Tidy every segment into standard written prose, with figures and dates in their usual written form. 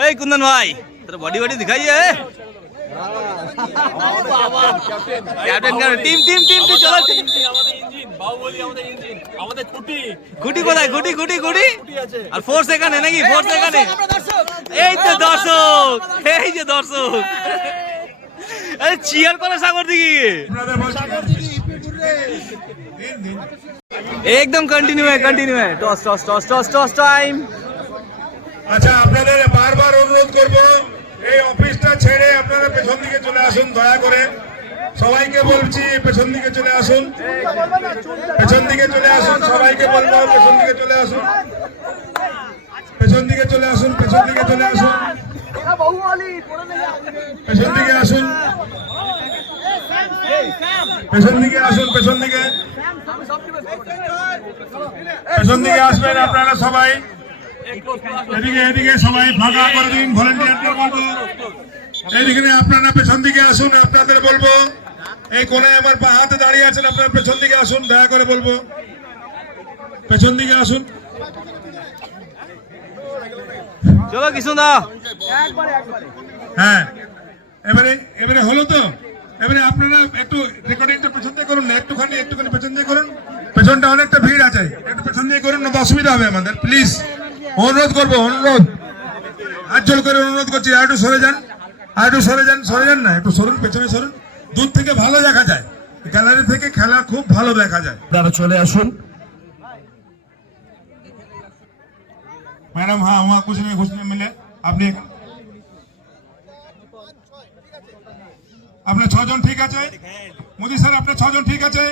ए कुंदन भाई तेरा body body दिखाइए कैप्टन का टीम टीम टीम चलो খুঁটি কোথায় খুঁটি খুঁটি খুঁটি আর ফোর্স এখানে নাকি ফোর্স এখানে এই তো দর্শক এই যে দর্শক আরে চিয়ার করে সাগর দিকে एकदम कंटिन्यू है toss toss toss toss toss time আচ্ছা আপনাদের বারবার অনুরোধ করব এই অফিসটা ছেড়ে আপনারা পেছন দিকে চলে আসুন দয়া করে সবাইকে বলছি পেছন দিকে চলে আসুন পেছন দিকে চলে আসুন সবাইকে বলবো পেছন দিকে চলে আসুন পেছন দিকে চলে আসুন পেছন দিকে চলে আসুন পেছন দিকে আসুন পেছন দিকে আসুন পেছন দিকে পেছন দিকে আসবেন আপনারা সবাই এদিকে এদিকে সবাই ফাঁকা করে দিন ভলান্টিয়ারদের বলবো এইদিকে আপনারা পেছন দিকে আসুন আপনাদের বলবো এই কোণায় আমার পা হাতে দাঁড়িয়ে আছেন আপনারা পেছন দিকে আসুন দয়া করে বলবো পেছন দিকে আসুন চলো কিশুদা হ্যাঁ এবারে এবারে হলো তো এবারে আপনারা একটু রেকর্ডিংটা পেছন দিয়ে করুন না একটুখানি পেছন দিয়ে করুন পেছনটা অনেকটা ভিড় আছে একটু পেছন দিয়ে করুন না তো অসুবিধা হবে আমাদের প্লিজ অনুরোধ করবো অনুরোধ হাত জোর করে অনুরোধ করছি আর একটু সরে যান না একটু সরুন পেছনে সরুন দূর থেকে ভালো দেখা যায় গ্যালারি থেকে খেলা খুব ভালো দেখা যায় আপনারা চলে আসুন ম্যাডাম হ্যাঁ वहाँ कुछ नहीं मिले আপনি আপনার 6 জন ঠিক আছে মোদি স্যার আপনার 6 জন ঠিক আছে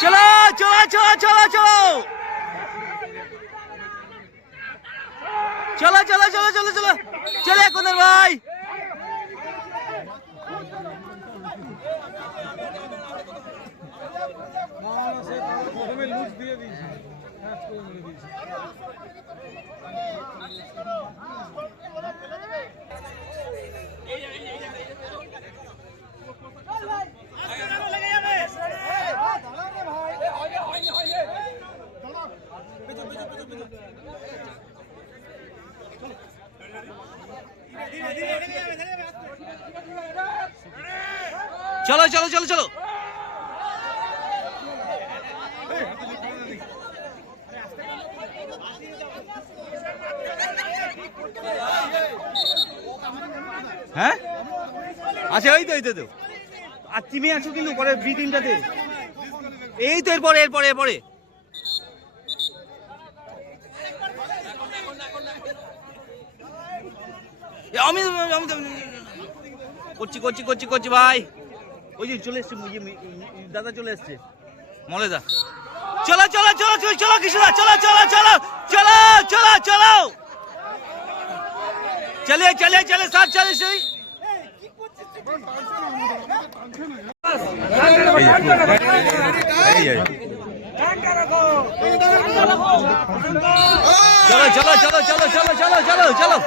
चलो चलो चलो चलो चलो चलो चलो चलो चलो चलो चले कुंदन भाई चलो चलो चलो चलो হ্যাঁ আচ্ছা ওই তো আর তুমি আছো কিন্তু পরে বি তিনটাতে এই তো এরপরে আমি করছি ভাই ওই যে চলে এসছে দাদা চলে এসছে মলেদা চলো চলো চলো চলো চলো কিশোরা চলো চলো চলো চলো চলো চলো चलिए चलिए चलिए साथ चलिए सही चलो चलो चलो चलो चलो चलो चलो चलो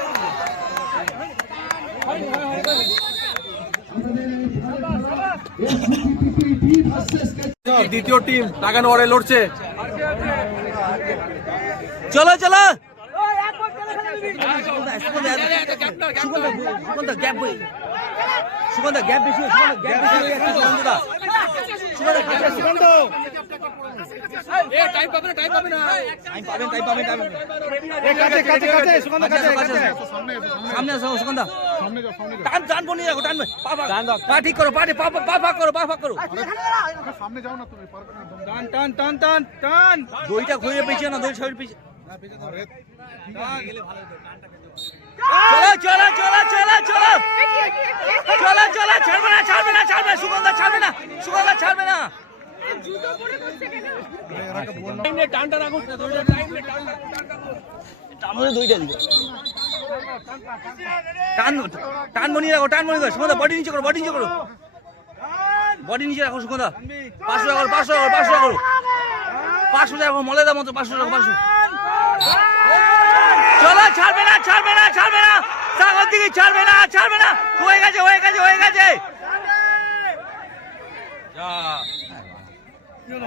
দ্বিতীয় টিম টাগানোয়ারে লড়ছে চলো চলো সুগন্ধা গ্যাপ বেশি টাইম পাবে না সামনে আসো সুগন্ধা টান বনিয়ে রাখো পা ঠিক করো পা ফাঁক করো সামনে যাও না তুমি টান দইটা ঘুরিয়ে পেয়েছে না দই ছড়িয়ে পেয়েছে চলো চলো চলো চলো চলো চলো চলো, ছাড়বে না ছাড়বে না ছাড়বে না, সুগন্ধা ছাড়বে না, সুগন্ধা ছাড়বে না। টানটা রাখুন, টান বনি রাখো, টান বনি রাখো, সুগন্ধা বডি নিচে করো, বডি নিচে করো, বডি নিচে রাখো সুগন্ধা। 500 টাকা করো, 500 করো, 500 করো, 500 টাকা মলে দাম মতো, 500 টাকা, 500। চলো, ছাড়বে না ছাড়বে না ছাড়বে না, সাগর দিকে ছাড়বে না ছাড়বে না, হয়ে গেছে হয়ে গেছে হয়ে গেছে।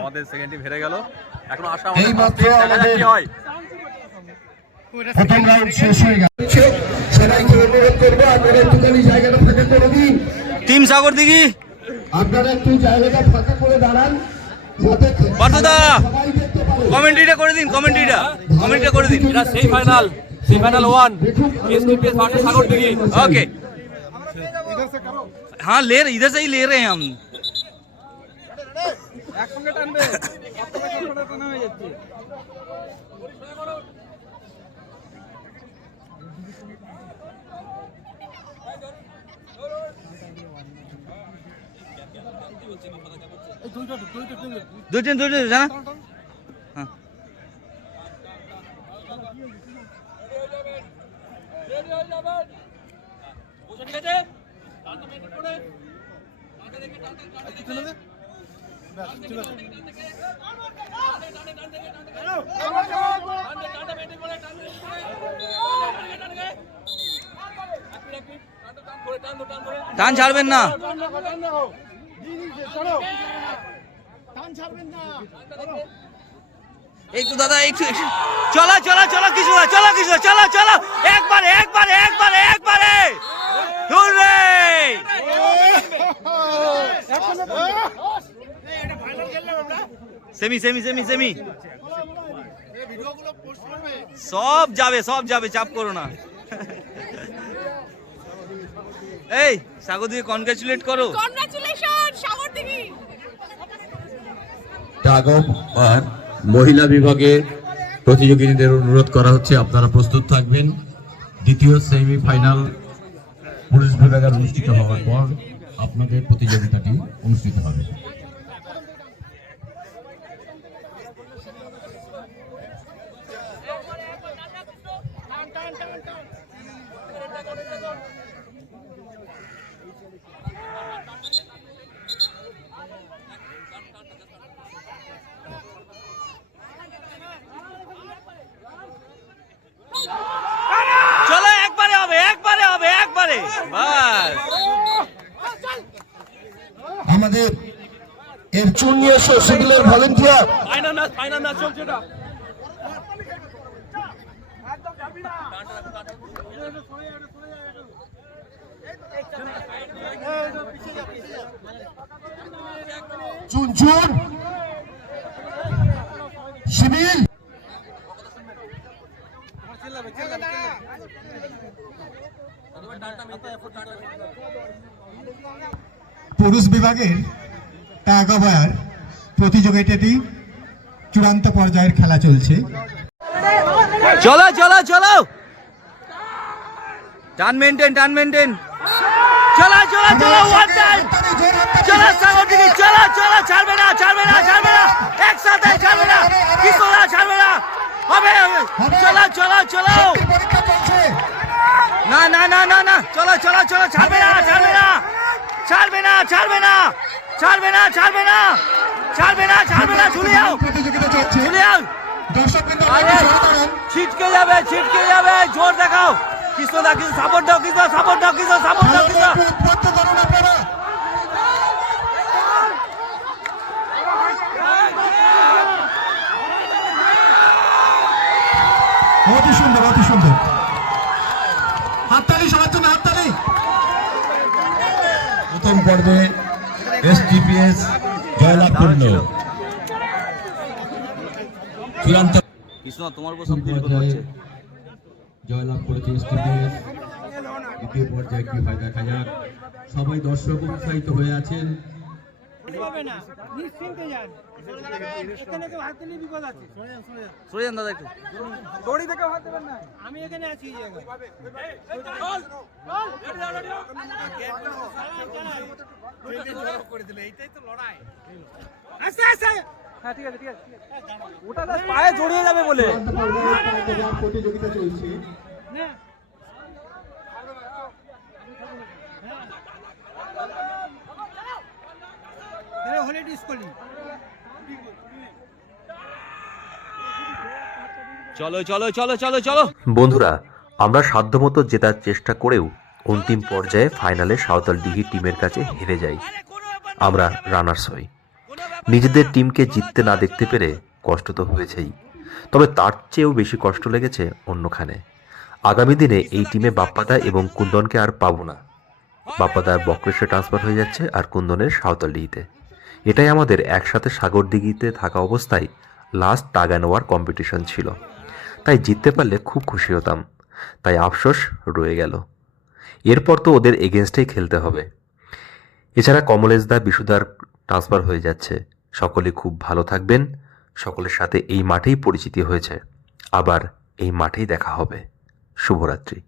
আমাদের সেকেন্ড টিম হেরে গেল, এখন আশা এই মাত্র আমাদের কি হয়। প্রথম রাউন্ড শেষ হয়ে গেছে। সবাইকে অনুরোধ করবো আপনারা একটুখানি জায়গাটা ফাঁকা করে দিন, টিম সাগর দিঘি আপনারা একটু জায়গাটা ফাঁকা করে দাঁড়ান যাতে পার্থদা সবাই দেখতে পারে। কমেন্ট্রিটা করে দিন, কমেন্ট্রিটা করে দিন। এটা সেমিফাইনাল, সেমিফাইনাল 1 एसटीपीएस भाटे सागर दिघी। ओके हाँ ले रहे, इधर से ही ले रहे हैं हम। दो जाना हाँ। টান ছাড়বেন না, একটু দাদা একটু চলো চলো চলো কিছু না, চলো কিছু না, চলো চলো একবারে একবারে একবারে একবারে hurray. Semi semi semi semi সব যাবে চাপ করো না। এই সাগর দিকে কনগ্রাচুলেট করো। কনগ্রাচুলেশন সাগর দিঘি। আগমবার মহিলা বিভাগে প্রতিযোগীদের অনুরোধ করা হচ্ছে আপনারা প্রস্তুত থাকবেন। দ্বিতীয় সেমিফাইনাল পুরুষ বিভাগের অনুষ্ঠিত হওয়ার পর আপনাদের প্রতিযোগিতাটি অনুষ্ঠিত হবে। চলো একবারে হবে একবারে হবে একবারে বাস। আমাদের এর জুনিয়র সিভিলের ভলেন্টিয়ার ফাইনাল ম্যাচ চলছে এটা। চুন সিভিল পুরুষ বিভাগের ট্যাগ ওভার প্রতিযোগিতাটি চূড়ান্ত পর্যায়ের খেলা চলছে। চলো চলো চলো টান মেনটেন চলো চলো চলো ওয়ান টাইম চলো সাগর দিকে চলো চলো ছাড়বে না ছাড়বে না ছাড়বে না একসাথে ছাড়বে না কিছু না ছাড়বে না হবে হবে চলো চলো চলো পরীক্ষা চলছে। না না না না না চলো চলো চলো ছাড়বে না ছাড়বে না ছাড়বে না ছাড়বে না ছাড়বে না ছাড়বে না ছাড়বে না ছাড়বে না ঝুলে যাও প্রতিযোগিতা চলছে। ঝুলে যাও দর্শকবৃন্দ আরে সরে দাঁড়ান। ছিটকে যাবে জোর দেখাও কৃষ্ণ দা কিছু সাপোর্ট দাও কৃষ্ণ সাপোর্ট দাও কৃষ্ণ সাপোর্ট দাও কৃষ্ণ খেলাধুলাকে উদ্বুদ্ধ করুন আপনারা। অতি সুন্দর অতি সুন্দর, হাততালি সবার জন্য, হাততালি। প্রথম পর্বে এসটিপিএস জয়লাভ করল। চূড়ান্ত কৃষ্ণ তোমার উপর সব নির্ভর করছে। জয়লাভ করেছে এসটিপিএস। দ্বিতীয় পর্যায়ে কি হয় দেখা যাক। সবাই দর্শক উৎসাহিত হয়ে আছেন। হবে না, নিশ্চিন্তে যান। এখানে কেউ হাত দিলে বিপদ আছে। সরে যান দাদা একটু। দড়ি থেকে হাত দেবেন না। আমি এখানে আছি এই জায়গায়। আস্তে আস্তে। হ্যাঁ ঠিক আছে ঠিক আছে। ওটা পায়ে জড়িয়ে যাবে বলে। প্রতিযোগিতা চলছে। না হলে ডিসকোয়ালি। চলো চলো চলো চলো চলো। বন্ধুরা, আমরা সাধ্যমতো জেতার চেষ্টা করেও অন্তিম পর্যায়ে ফাইনালে সাঁওতালডিহি টিমের কাছে হেরে যাই। আমরা রানার্স হই। নিজেদের টিমকে জিততে না দেখতে পেরে কষ্ট তো হয়েছেই, তবে তার চেয়েও বেশি কষ্ট লেগেছে অন্যখানে। আগামী দিনে এই টিমে বাপ্পাদা এবং কুন্দনকে আর পাবো না। বাপ্পাদার বক্রেশ্বরে ট্রান্সফার হয়ে যাচ্ছে আর কুন্দনের সাঁওতালডিহিতে। এটাই আমাদের একসাথে সাগরদিঘিতে থাকা অবস্থায় last tug and war competition ছিল। তাই জিততে পারলে খুব খুশি হতাম, তাই আফসোস রয়ে গেল। এরপর তো ওদের এগেনস্টেই খেলতে হবে। এছাড়া কমলেশদা বিশুদার ট্রান্সফার হয়ে যাচ্ছে। সকলে খুব ভালো থাকবেন। সকলের সাথে এই মাঠেই পরিচিতি হয়েছে, আবার এই মাঠেই দেখা হবে। শুভরাত্রি।